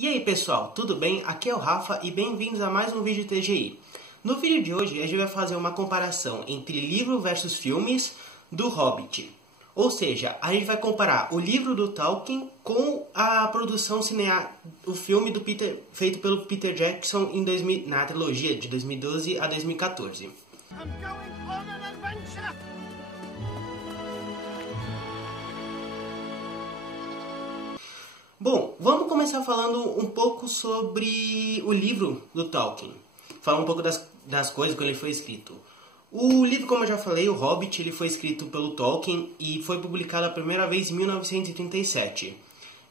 E aí pessoal, tudo bem? Aqui é o Rafa e bem-vindos a mais um vídeo TGI. No vídeo de hoje a gente vai fazer uma comparação entre livro versus filmes do Hobbit. Ou seja, a gente vai comparar o livro do Tolkien com a produção o filme do feito pelo Peter Jackson na trilogia de 2012 a 2014. I'm going on an adventure! Bom, vamos começar falando um pouco sobre o livro do Tolkien. Falar um pouco das coisas que ele foi escrito. O livro, como eu já falei, o Hobbit, ele foi escrito pelo Tolkien e foi publicado a primeira vez em 1937.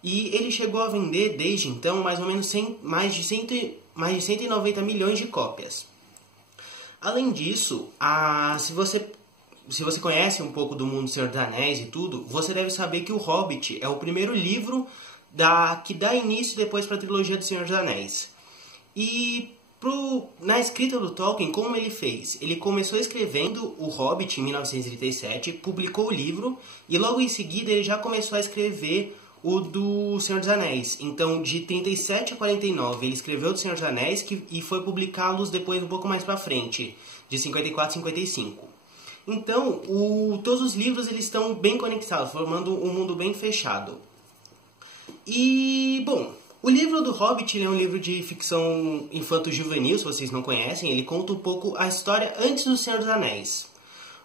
E ele chegou a vender, desde então, mais ou menos mais de 190 milhões de cópias. Além disso, se você conhece um pouco do mundo do Senhor dos Anéis e tudo, você deve saber que o Hobbit é o primeiro livro que dá início depois para a trilogia do Senhor dos Anéis. E na escrita do Tolkien, como ele fez? Ele começou escrevendo o Hobbit em 1937, publicou o livro e logo em seguida ele já começou a escrever o do Senhor dos Anéis. Então, de 37 a 49, ele escreveu o do Senhor dos Anéis e foi publicá-los depois um pouco mais para frente, de 54 a 55. Então, todos os livros eles estão bem conectados, formando um mundo bem fechado. E, bom, o livro do Hobbit é um livro de ficção infanto-juvenil, se vocês não conhecem. Ele conta um pouco a história antes do Senhor dos Anéis.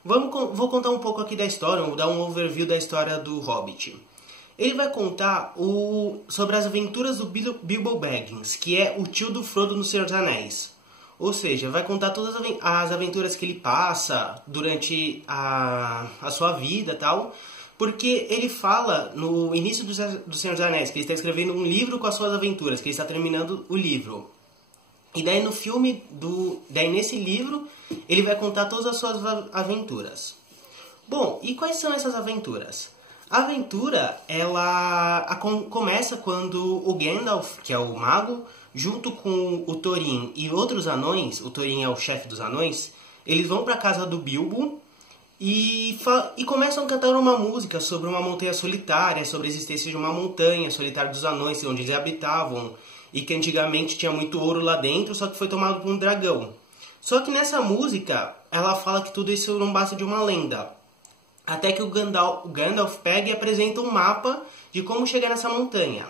Vou contar um pouco aqui da história, vou dar um overview da história do Hobbit. Ele vai contar sobre as aventuras do Bilbo Baggins, que é o tio do Frodo no Senhor dos Anéis. Ou seja, vai contar todas as aventuras que ele passa durante a sua vida e tal. Porque ele fala no início do Senhor dos Anéis que ele está escrevendo um livro com as suas aventuras, que ele está terminando o livro. E daí no filme, nesse livro, ele vai contar todas as suas aventuras. Bom, e quais são essas aventuras? A aventura, ela começa quando o Gandalf, que é o mago, junto com o Thorin e outros anões, o Thorin é o chefe dos anões, eles vão para a casa do Bilbo, e começam a cantar uma música sobre uma montanha solitária, sobre a existência de uma montanha solitária dos anões, onde eles habitavam, e que antigamente tinha muito ouro lá dentro, só que foi tomado por um dragão. Só que nessa música, ela fala que tudo isso não basta de uma lenda. Até que o Gandalf pega e apresenta um mapa de como chegar nessa montanha.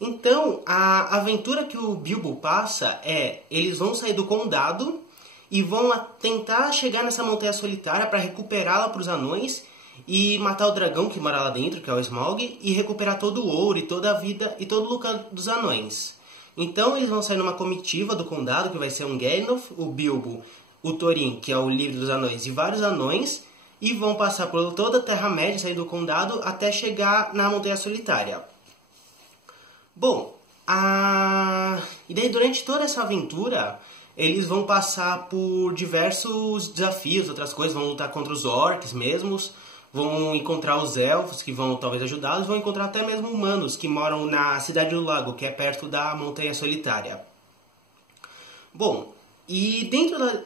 Então, a aventura que o Bilbo passa eles vão sair do condado e vão tentar chegar nessa montanha solitária para recuperá-la para os anões e matar o dragão que mora lá dentro, que é o Smaug, e recuperar todo o ouro e toda a vida e todo o lucro dos anões. Então eles vão sair numa comitiva do condado, que vai ser um Gandalf, o Bilbo, o Thorin, que é o livro dos anões, e vários anões, e vão passar por toda a Terra-média, sair do condado, até chegar na montanha solitária. Bom, e daí durante toda essa aventura eles vão passar por diversos desafios, outras coisas, vão lutar contra os orcs mesmos, vão encontrar os elfos que vão talvez ajudá-los, vão encontrar até mesmo humanos que moram na Cidade do Lago, que é perto da Montanha Solitária. Bom, e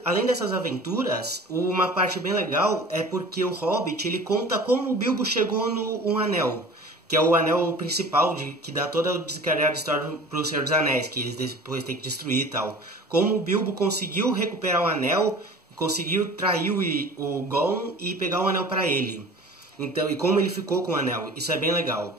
além dessas aventuras, uma parte bem legal é porque o Hobbit ele conta como o Bilbo chegou no Um Anel, que é o anel principal que dá toda a descarregada história para o Senhor dos Anéis, que eles depois têm que destruir e tal. Como o Bilbo conseguiu recuperar o anel, conseguiu trair o Gollum e pegar o anel para ele. Então, e como ele ficou com o anel, isso é bem legal.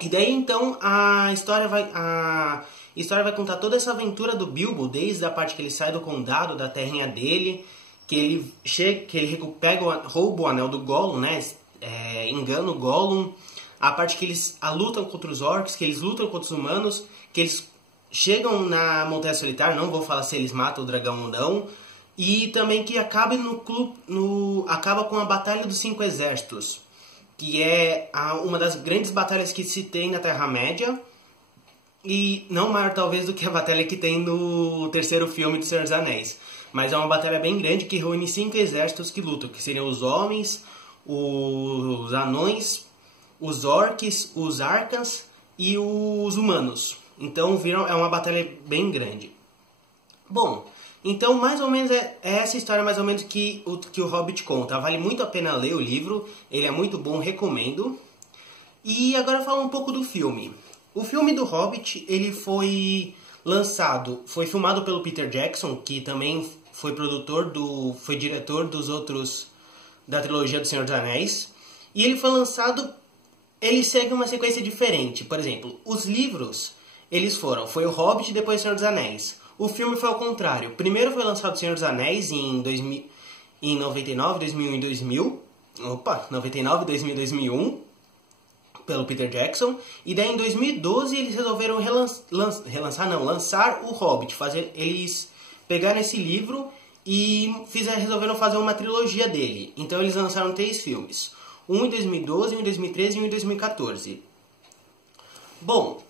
E daí então a história vai contar toda essa aventura do Bilbo, desde a parte que ele sai do condado, da terrinha dele, que ele rouba o anel do Gollum, né? Engana o Gollum. A parte que eles lutam contra os orcs, que eles lutam contra os humanos, que eles chegam na Montanha Solitária, não vou falar se eles matam o dragão ou não, e também que acaba com a Batalha dos Cinco Exércitos, que é uma das grandes batalhas que se tem na Terra-média, e não maior talvez do que a batalha que tem no terceiro filme do Senhor dos Anéis, mas é uma batalha bem grande que reúne 5 exércitos que lutam, que seriam os homens, os anões, os orcs, os arcas e os humanos. Então é uma batalha bem grande. Bom, então mais ou menos é essa história mais ou menos que o Hobbit conta. Vale muito a pena ler o livro, ele é muito bom, recomendo. E agora falar um pouco do filme. O filme do Hobbit, ele foi lançado, foi filmado pelo Peter Jackson, que também foi foi diretor dos outros, da trilogia do Senhor dos Anéis. E ele foi lançado, ele segue uma sequência diferente. Por exemplo, os livros, foi o Hobbit e depois o Senhor dos Anéis. O filme foi ao contrário. Primeiro foi lançado o Senhor dos Anéis em 99, 2001 e 2000. 99, 2000 e 2001. Pelo Peter Jackson. E daí em 2012 eles resolveram lançar o Hobbit. Eles pegaram esse livro e resolveram fazer uma trilogia dele. Então eles lançaram 3 filmes. Um em 2012, um em 2013 e um em 2014. Bom,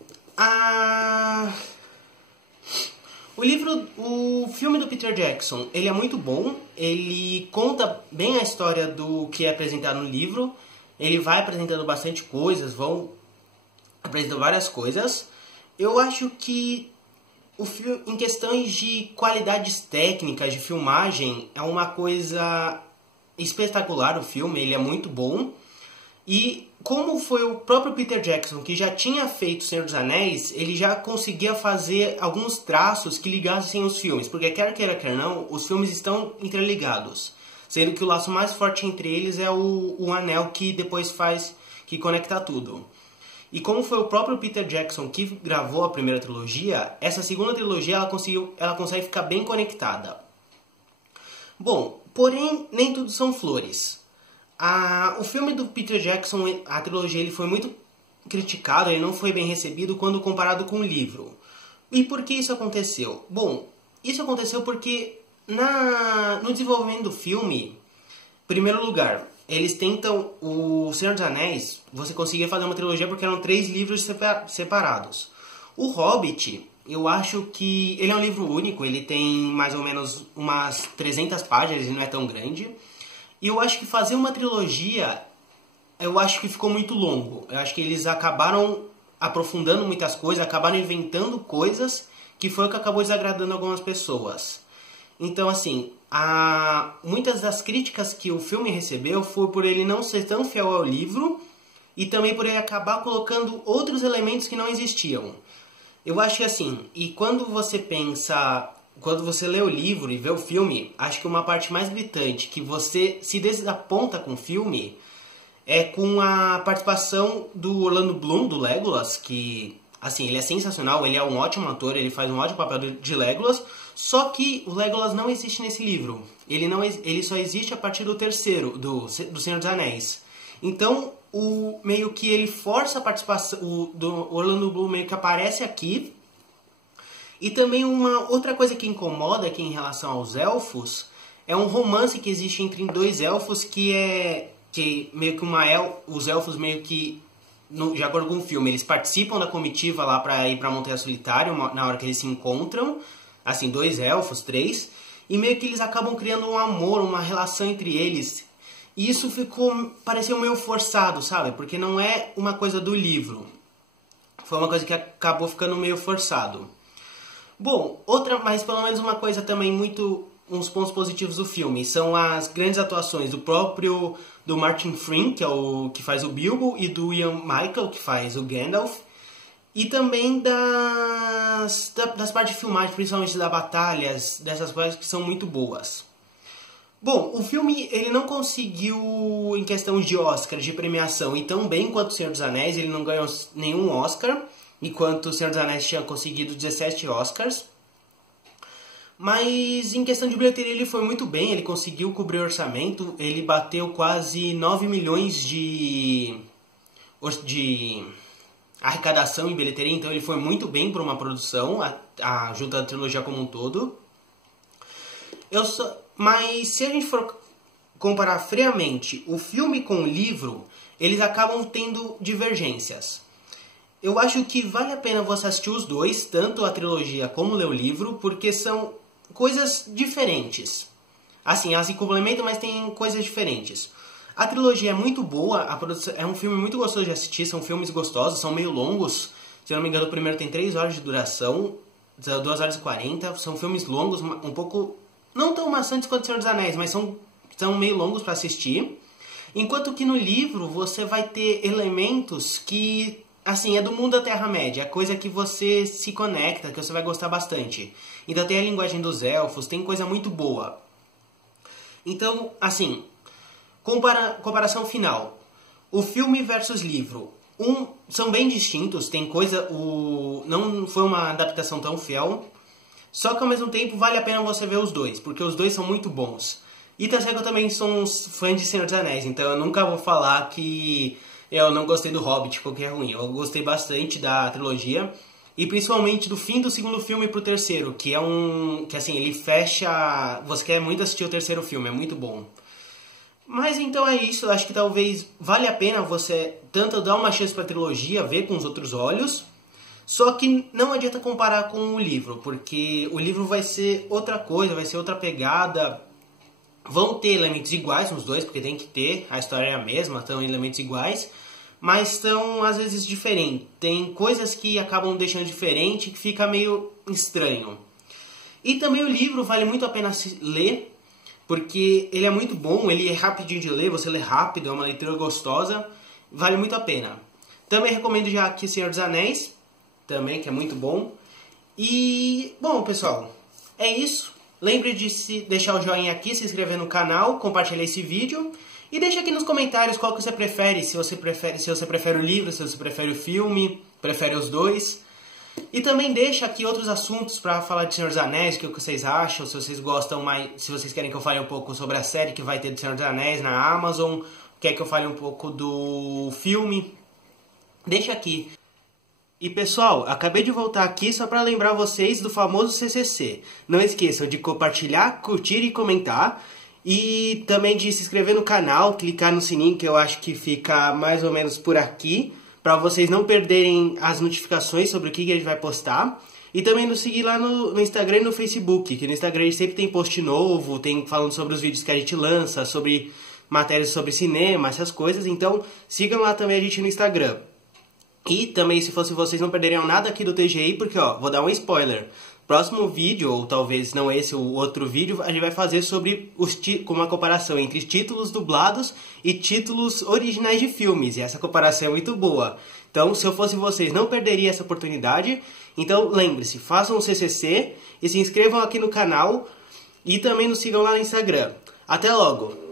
o filme do Peter Jackson, ele é muito bom. Ele conta bem a história do que é apresentado no livro. Ele vai apresentando bastante coisas, vão apresentando várias coisas. Eu acho que o filme, em questões de qualidades técnicas, de filmagem, é uma coisa espetacular o filme, ele é muito bom. E como foi o próprio Peter Jackson que já tinha feito O Senhor dos Anéis, ele já conseguia fazer alguns traços que ligassem os filmes. Porque quer queira, quer não, os filmes estão interligados. Sendo que o laço mais forte entre eles é o anel que depois que conecta tudo. E como foi o próprio Peter Jackson que gravou a primeira trilogia, essa segunda trilogia ela consegue ficar bem conectada. Bom, porém, nem tudo são flores. O filme do Peter Jackson, a trilogia, ele foi muito criticado, ele não foi bem recebido quando comparado com o livro. E por que isso aconteceu? Bom, isso aconteceu porque no desenvolvimento do filme, em primeiro lugar, eles tentam, o Senhor dos Anéis, você conseguia fazer uma trilogia porque eram 3 livros separados. O Hobbit, eu acho que ele é um livro único, ele tem mais ou menos umas 300 páginas, ele não é tão grande. E eu acho que fazer uma trilogia, eu acho que ficou muito longo. Eu acho que eles acabaram aprofundando muitas coisas, acabaram inventando coisas, que foi o que acabou desagradando algumas pessoas. Então, assim, muitas das críticas que o filme recebeu foi por ele não ser tão fiel ao livro e também por ele acabar colocando outros elementos que não existiam. Eu acho que assim, e quando você lê o livro e vê o filme, acho que uma parte mais gritante que você se desaponta com o filme é com a participação do Orlando Bloom, do Legolas, que, assim, ele é sensacional, ele é um ótimo ator, ele faz um ótimo papel de Legolas, só que o Legolas não existe nesse livro. Ele só existe a partir do terceiro, do Senhor dos Anéis. Então, meio que ele força a participação, do Orlando Bloom meio que aparece aqui. E também uma outra coisa que incomoda aqui em relação aos elfos é um romance que existe entre 2 elfos que meio que os elfos meio que, de acordo com o filme, eles participam da comitiva lá pra ir pra Montanha Solitária na hora que eles se encontram, assim, 2 elfos, 3, e meio que eles acabam criando um amor, uma relação entre eles. E isso pareceu meio forçado, sabe? Porque não é uma coisa do livro. Foi uma coisa que acabou ficando meio forçado. Bom, mas pelo menos uma coisa também uns pontos positivos do filme são as grandes atuações do Martin Freeman, que é o que faz o Bilbo, e do Ian Michael, que faz o Gandalf, e também das partes de filmagem, principalmente das batalhas, dessas coisas que são muito boas. Bom, o filme ele não conseguiu, em questão de Oscar, de premiação, e tão bem quanto O Senhor dos Anéis, ele não ganhou nenhum Oscar, enquanto O Senhor dos Anéis tinha conseguido 17 Oscars. Mas em questão de bilheteria ele foi muito bem, ele conseguiu cobrir o orçamento, ele bateu quase 9 milhões de arrecadação em bilheteria, então ele foi muito bem para uma produção, junto à trilogia como um todo. Mas se a gente for comparar friamente o filme com o livro, eles acabam tendo divergências. Eu acho que vale a pena você assistir os dois, tanto a trilogia como ler o livro, porque são coisas diferentes. Assim, elas se complementam, mas tem coisas diferentes. A trilogia é muito boa, é um filme muito gostoso de assistir, são filmes gostosos, são meio longos. Se eu não me engano, o primeiro tem 3 horas de duração, 2 horas e 40, são filmes longos, um pouco, não tão maçantes quanto O Senhor dos Anéis, mas são meio longos para assistir. Enquanto que no livro você vai ter elementos que assim, é do mundo da Terra-média, é coisa que você se conecta, que você vai gostar bastante. Então tem a linguagem dos elfos, tem coisa muito boa. Então, assim, comparação final. O filme versus livro. São bem distintos, tem coisa... não foi uma adaptação tão fiel, só que ao mesmo tempo vale a pena você ver os dois, porque os dois são muito bons. E tá certo que eu também sou um fã de Senhor dos Anéis, então eu nunca vou falar que eu não gostei do Hobbit, porque é ruim. Eu gostei bastante da trilogia, e principalmente do fim do segundo filme pro terceiro, que é que assim, ele fecha... Você quer muito assistir o terceiro filme, é muito bom. Mas então é isso, eu acho que talvez vale a pena você tanto dar uma chance pra trilogia, ver com os outros olhos, só que não adianta comparar com o livro, porque o livro vai ser outra coisa, vai ser outra pegada. Vão ter elementos iguais nos dois, porque tem que ter, a história é a mesma, estão elementos iguais, mas estão às vezes diferentes. Tem coisas que acabam deixando diferente, que fica meio estranho. E também o livro vale muito a pena ler, porque ele é muito bom, ele é rapidinho de ler, você lê rápido, é uma leitura gostosa, vale muito a pena. Também recomendo já aqui Senhor dos Anéis, também, que é muito bom. E, bom, pessoal, é isso. Lembre de deixar o joinha aqui, se inscrever no canal, compartilhar esse vídeo. E deixa aqui nos comentários qual que você prefere, se você prefere o livro, se você prefere o filme, prefere os dois. E também deixa aqui outros assuntos para falar de Senhor dos Anéis, o que vocês acham, se vocês gostam mais, se vocês querem que eu fale um pouco sobre a série que vai ter do Senhor dos Anéis na Amazon, quer que eu fale um pouco do filme, deixa aqui. E pessoal, acabei de voltar aqui só para lembrar vocês do famoso CCC. Não esqueçam de compartilhar, curtir e comentar. E também de se inscrever no canal, clicar no sininho que eu acho que fica mais ou menos por aqui, para vocês não perderem as notificações sobre o que a gente vai postar. E também nos seguir lá no Instagram e no Facebook, que no Instagram a gente sempre tem post novo, tem falando sobre os vídeos que a gente lança, sobre matérias sobre cinema, essas coisas. Então sigam lá também a gente no Instagram. E também, se fosse vocês, não perderiam nada aqui do TGI, porque, ó, vou dar um spoiler. Próximo vídeo, ou talvez não esse, o outro vídeo, a gente vai fazer sobre com uma comparação entre títulos dublados e títulos originais de filmes. E essa comparação é muito boa. Então, se eu fosse vocês, não perderia essa oportunidade. Então, lembre-se, façam o CCC e se inscrevam aqui no canal. E também nos sigam lá no Instagram. Até logo!